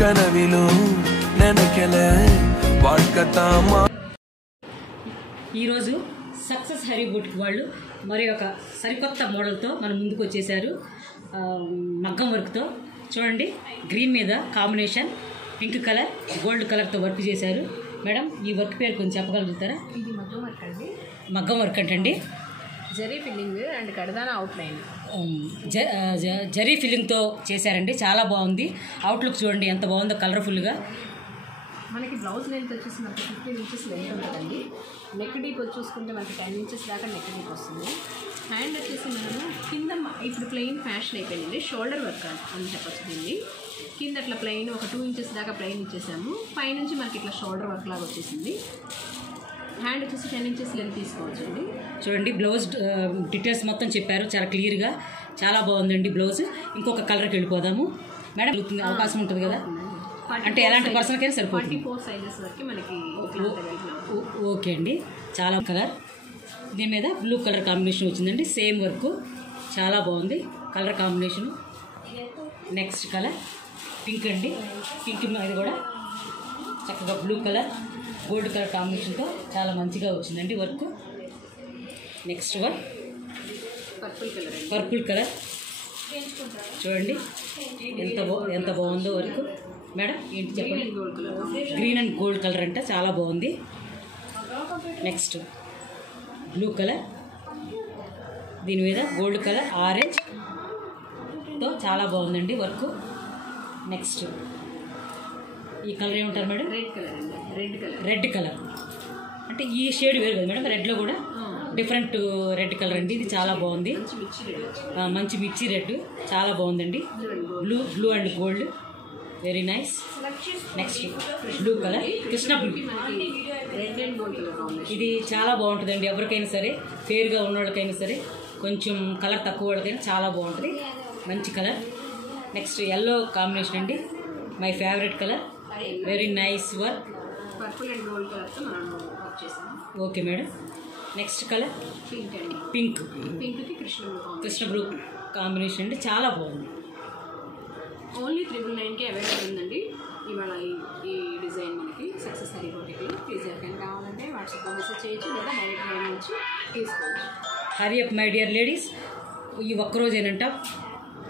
ಕನವಿಲು ನೆನಕೆಲೆ వాడ్కతామా. ఈరోజు సక్సెస్ హరీ బుటిక్ వాళ్ళు మరి ఒక సరికొత్త మోడల్తో మన ముందుకు వచ్చేసారు. మగ్గం వర్క్తో చూడండి, గ్రీన్ మీద కాంబినేషన్ పింక్ కలర్ గోల్డ్ కలర్తో వర్క్ చేశారు. మేడం ఈ వర్క్ పేరు కొంచెం చెప్పగలుగుతారా? ఇది మగ్గం వర్క్ అండి. మగ్గం వర్క్ అంటండి. జరీ ఫిల్లింగ్ అండ్ కడదాన అవుట్లైన్. జరీ ఫిల్లింగ్తో చేశారండి, చాలా బాగుంది. అవుట్లుక్ చూడండి ఎంత బాగుందో, కలర్ఫుల్గా. మనకి బ్లౌజ్ లెంత్ వచ్చేసి మనకి 15 ఇంచెస్ లెంత్ ఉంటుందండి. నెక్ డీప్ వచ్చి చూసుకుంటే మనకి 10 ఇంచెస్ దాకా నెక్ డీప్ వస్తుంది. హ్యాండ్ వచ్చేసి మనము కింద ఇప్పుడు ప్లెయిన్ ఫ్యాషన్ అయిపోయిందండి, షోల్డర్ వర్క్ అని చెప్పచ్చు దీన్ని. కింద అట్లా ప్లెయిన్ ఒక 2 ఇంచెస్ దాకా ప్లెయిన్ ఇచ్చేసాము. పైనుంచి మనకి ఇట్లా షోల్డర్ వర్క్ లాగా వచ్చేసింది. హ్యాండ్ వచ్చేసి 10 ఇంచెస్ లెంత్ తీసుకోవచ్చు అండి. చూడండి బ్లౌజ్ డీటెయిల్స్ మొత్తం చెప్పారు చాలా క్లియర్గా, చాలా బాగుందండి బ్లౌజ్. ఇంకొక కలర్కి వెళ్ళిపోదాము మేడం, అవకాశం ఉంటుంది కదా? అంటే ఎలాంటి పర్సన్కైనా సరిపోతుంది. 44 సైజెస్ వరకు మనకి ఓకే అండి. చాలా కలర్, దీని మీద బ్లూ కలర్ కాంబినేషన్ వచ్చిందండి. సేమ్ వర్క్, చాలా బాగుంది colour combination. Next colour pink అండి. పింక్ ఇది కూడా చక్కగా బ్లూ కలర్ గోల్డ్ కలర్ కాంబినేషన్తో చాలా మంచిగా వచ్చిందండి work. Next work purple colour చూడండి ఎంత బాగుందో వర్క్. మేడం ఏంటి చెప్పండి? గ్రీన్ అండ్ గోల్డ్ కలర్ అంటే చాలా బాగుంది. నెక్స్ట్ బ్లూ కలర్, దీని మీద గోల్డ్ కలర్ ఆరెంజ్తో చాలా బాగుందండి వర్క్. నెక్స్ట్ ఈ కలర్ ఏమంటారు మేడం? రెడ్ కలర్ అంటే ఈ షేడ్ వేరు కదా మేడం? రెడ్లో కూడా డిఫరెంట్ రెడ్ కలర్ అండి, ఇది చాలా బాగుంది. మంచి మిర్చి రెడ్, చాలా బాగుందండి. Blue and gold, very nice. Next blue colour, Krishna blue, ఇది చాలా బాగుంటుందండి. ఎవరికైనా సరే, ఫేర్గా ఉన్న వాళ్ళకైనా సరే, కొంచెం కలర్ తక్కువ వాళ్ళకైనా చాలా బాగుంటుంది, మంచి కలర్. నెక్స్ట్ ఎల్లో కాంబినేషన్ అండి, my favourite colour, very nice work. Okay madam. Next colour pink, Krishna blue combination అండి, చాలా బాగుంది. ఓన్లీ 999కి అవైలబుల్ ఉందండి ఇవాళ ఈ డిజైన్ మనకి సక్సెస్ హరీ బుటిక్లో. ప్లీజ్ ఎవరికైనా కావాలంటే వాట్సాప్లో మెసేజ్ చేయొచ్చు, లేదా డైరెక్ట్ లైన్ వచ్చి తీసుకోవచ్చు. Hurry up my dear ladies, ఈ ఒక్కరోజేనంట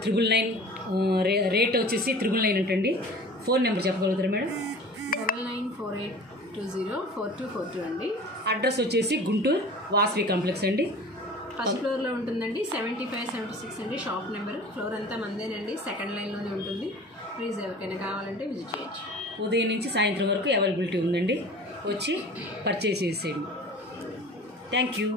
999 రేట్ వచ్చేసి 999 అంటండి. ఫోన్ నెంబర్ చెప్పగలుగుతారా మేడం? 9948204242 అండి. అడ్రస్ వచ్చేసి గుంటూరు వాసవి కాంప్లెక్స్ అండి, ఫస్ట్ ఫ్లోర్లో ఉంటుందండి. 75-76 అండి షాప్ నెంబర్. ఫ్లోర్ అంతా మందేనండి, సెకండ్ లైన్లోనే ఉంటుంది. ప్లీజ్ ఎవరికైనా కావాలంటే విజిట్ చేయొచ్చు. ఉదయం నుంచి సాయంత్రం వరకు అవైలబిలిటీ ఉందండి, వచ్చి పర్చేస్ చేసేయండి. Thank you.